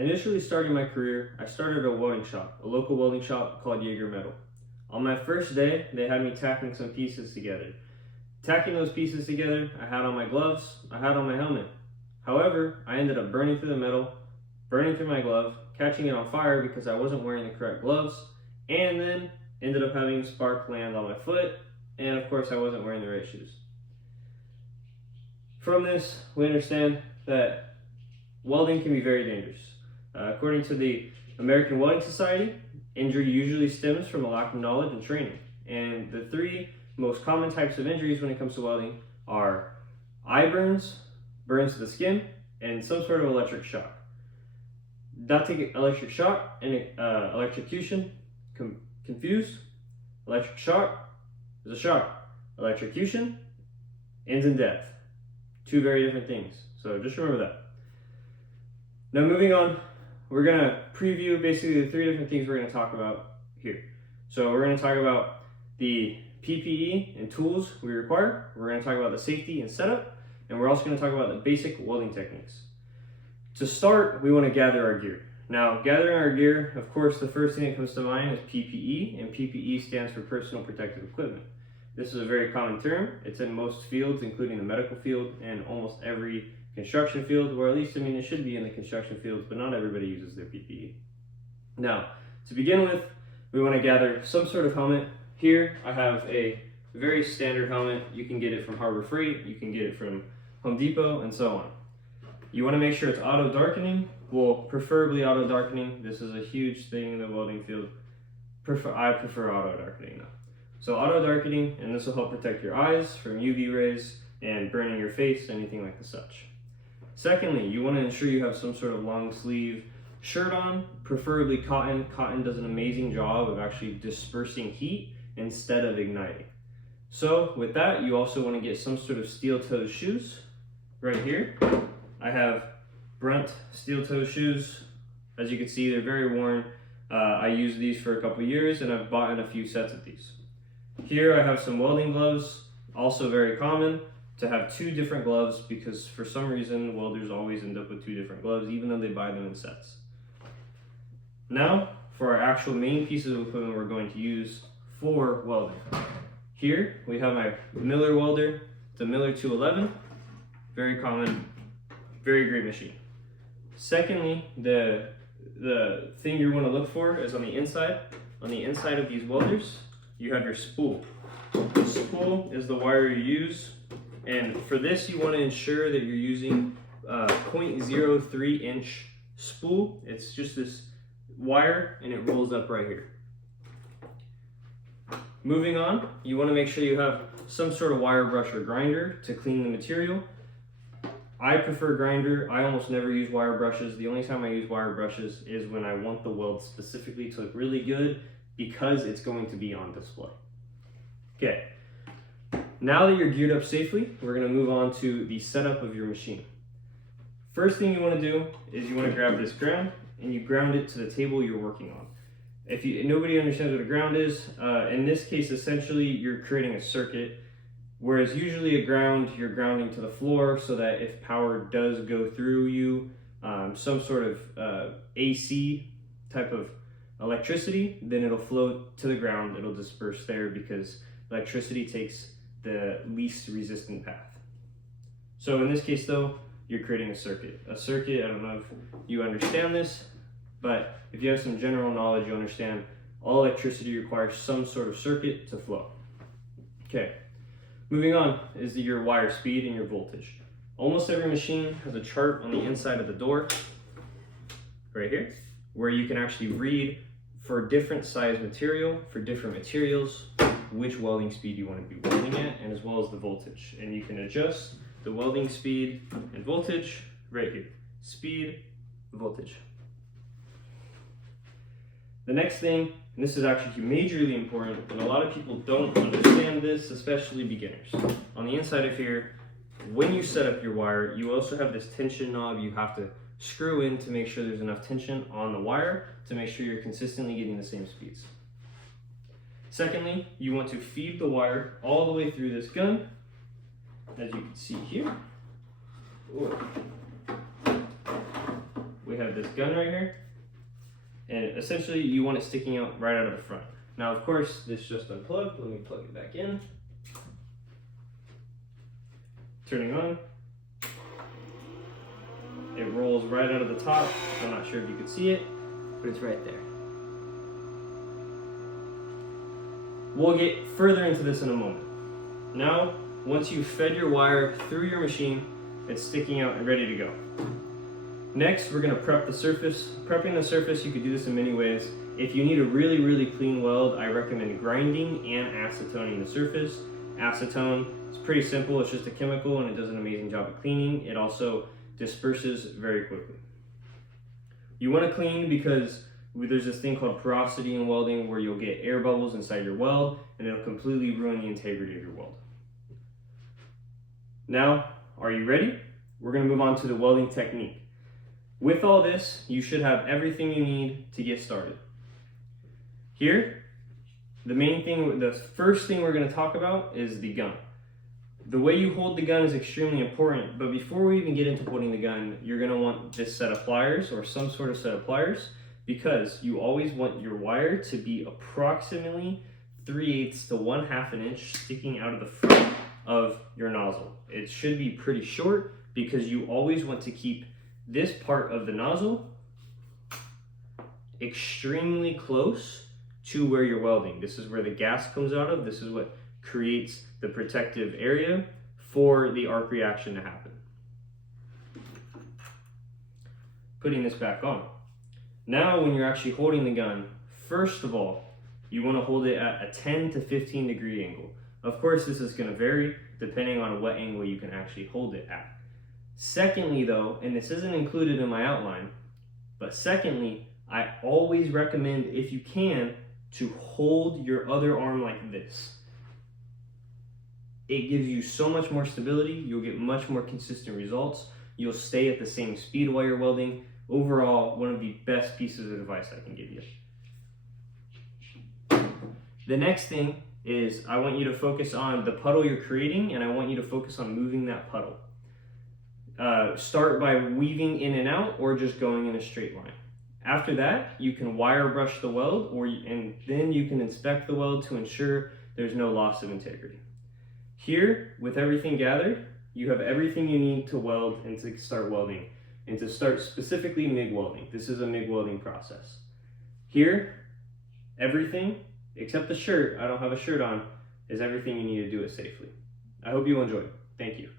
Initially starting my career, I started a welding shop, a local welding shop called Metal. On my first day, they had me tacking some pieces together. Tacking those pieces together, I had on my gloves, I had on my helmet. However, I ended up burning through the metal, burning through my glove, catching it on fire because I wasn't wearing the correct gloves, and then ended up having a spark land on my foot, and of course I wasn't wearing the right shoes. From this, we understand that welding can be very dangerous. According to the American Welding Society, injury usually stems from a lack of knowledge and training. And the three most common types of injuries when it comes to welding are eye burns, burns to the skin, and some sort of electric shock. Not to get electric shock and electrocution confused. Electric shock is a shock. Electrocution ends in death. Two very different things. So just remember that. Now moving on, we're going to preview basically the three different things we're going to talk about here. So we're going to talk about the PPE and tools we require. We're going to talk about the safety and setup. And we're also going to talk about the basic welding techniques. To start, we want to gather our gear. Now, gathering our gear, of course, the first thing that comes to mind is PPE, and PPE stands for personal protective equipment. This is a very common term. It's in most fields, including the medical field and almost every construction field, or at least, it should be in the construction fields, but not everybody uses their PPE. Now, to begin with, we want to gather some sort of helmet. Here, I have a very standard helmet. You can get it from Harbor Freight, you can get it from Home Depot, and so on. You want to make sure it's auto darkening. Well, preferably auto darkening. This is a huge thing in the welding field. I prefer auto darkening though. So auto darkening, and this will help protect your eyes from UV rays and burning your face, anything like the such. Secondly, you want to ensure you have some sort of long sleeve shirt on, preferably cotton. Cotton does an amazing job of actually dispersing heat instead of igniting. So with that, you also want to get some sort of steel-toe shoes. Right here, I have Brunt steel-toe shoes. As you can see, they're very worn. I used these for a couple years, and I've bought in a few sets of these. Here I have some welding gloves, also very common to have two different gloves because for some reason welders always end up with two different gloves even though they buy them in sets. Now for our actual main pieces of equipment we're going to use for welding. Here we have my Miller welder. It's a Miller 211, very common, very great machine. Secondly, the thing you want to look for is on the inside. On the inside of these welders, you have your spool. The spool is the wire you use, and for this you want to ensure that you're using 0.03 inch spool. It's just this wire and it rolls up right here. Moving on, you want to make sure you have some sort of wire brush or grinder to clean the material. I prefer grinder. I almost never use wire brushes. The only time I use wire brushes is when I want the weld specifically to look really good because it's going to be on display. Okay, now that you're geared up safely, we're going to move on to the setup of your machine. First thing you want to do is you want to grab this ground and you ground it to the table you're working on. If nobody understands what a ground is, in this case essentially you're creating a circuit. Whereas usually a ground, you're grounding to the floor so that if power does go through you, some sort of AC type of electricity, then it'll flow to the ground, it'll disperse there because electricity takes the least resistant path. So in this case though, you're creating a circuit. A circuit, I don't know if you understand this, but if you have some general knowledge, you understand all electricity requires some sort of circuit to flow. Okay. Moving on is your wire speed and your voltage. Almost every machine has a chart on the inside of the door, right here, where you can actually read for different size material, for different materials, which welding speed you want to be welding at, and as well as the voltage. And you can adjust the welding speed and voltage right here. Speed, voltage. The next thing, and this is actually majorly important, but a lot of people don't understand this, especially beginners. On the inside of here, when you set up your wire, you also have this tension knob you have to screw in to make sure there's enough tension on the wire to make sure you're consistently getting the same speeds. Secondly, you want to feed the wire all the way through this gun, as you can see here. We have this gun right here, and essentially you want it sticking out right out of the front. Now, of course, this just unplugged. Let me plug it back in. Turning on. It rolls right out of the top. I'm not sure if you can see it, but it's right there. We'll get further into this in a moment. Now, once you've fed your wire through your machine, it's sticking out and ready to go. Next, we're going to prep the surface. Prepping the surface, you could do this in many ways. If you need a really, really clean weld, I recommend grinding and acetoning the surface. Acetone is pretty simple. It's just a chemical and it does an amazing job of cleaning. It also disperses very quickly. You want to clean because there's this thing called porosity in welding where you'll get air bubbles inside your weld and it'll completely ruin the integrity of your weld. Now, are you ready? We're going to move on to the welding technique. With all this, you should have everything you need to get started. Here, the first thing we're going to talk about is the gun. The way you hold the gun is extremely important, but before we even get into holding the gun, you're going to want this set of pliers or some sort of set of pliers, because you always want your wire to be approximately 3/8 to 1/2 an inch sticking out of the front of your nozzle. It should be pretty short because you always want to keep this part of the nozzle extremely close to where you're welding. This is where the gas comes out of. This is what creates the protective area for the arc reaction to happen. Putting this back on. Now when you're actually holding the gun, first of all, you want to hold it at a 10 to 15 degree angle. Of course, this is going to vary depending on what angle you can actually hold it at. Secondly though, and this isn't included in my outline, but secondly, I always recommend, if you can, to hold your other arm like this. It gives you so much more stability, you'll get much more consistent results, you'll stay at the same speed while you're welding. Overall, one of the best pieces of advice I can give you. The next thing is I want you to focus on the puddle you're creating, and I want you to focus on moving that puddle. Start by weaving in and out or just going in a straight line. After that, you can wire brush the weld, and then you can inspect the weld to ensure there's no loss of integrity. Here, with everything gathered, you have everything you need to weld and to start welding, and to start specifically MIG welding. This is a MIG welding process. Here, everything except the shirt, I don't have a shirt on, is everything you need to do it safely. I hope you enjoyed. Thank you.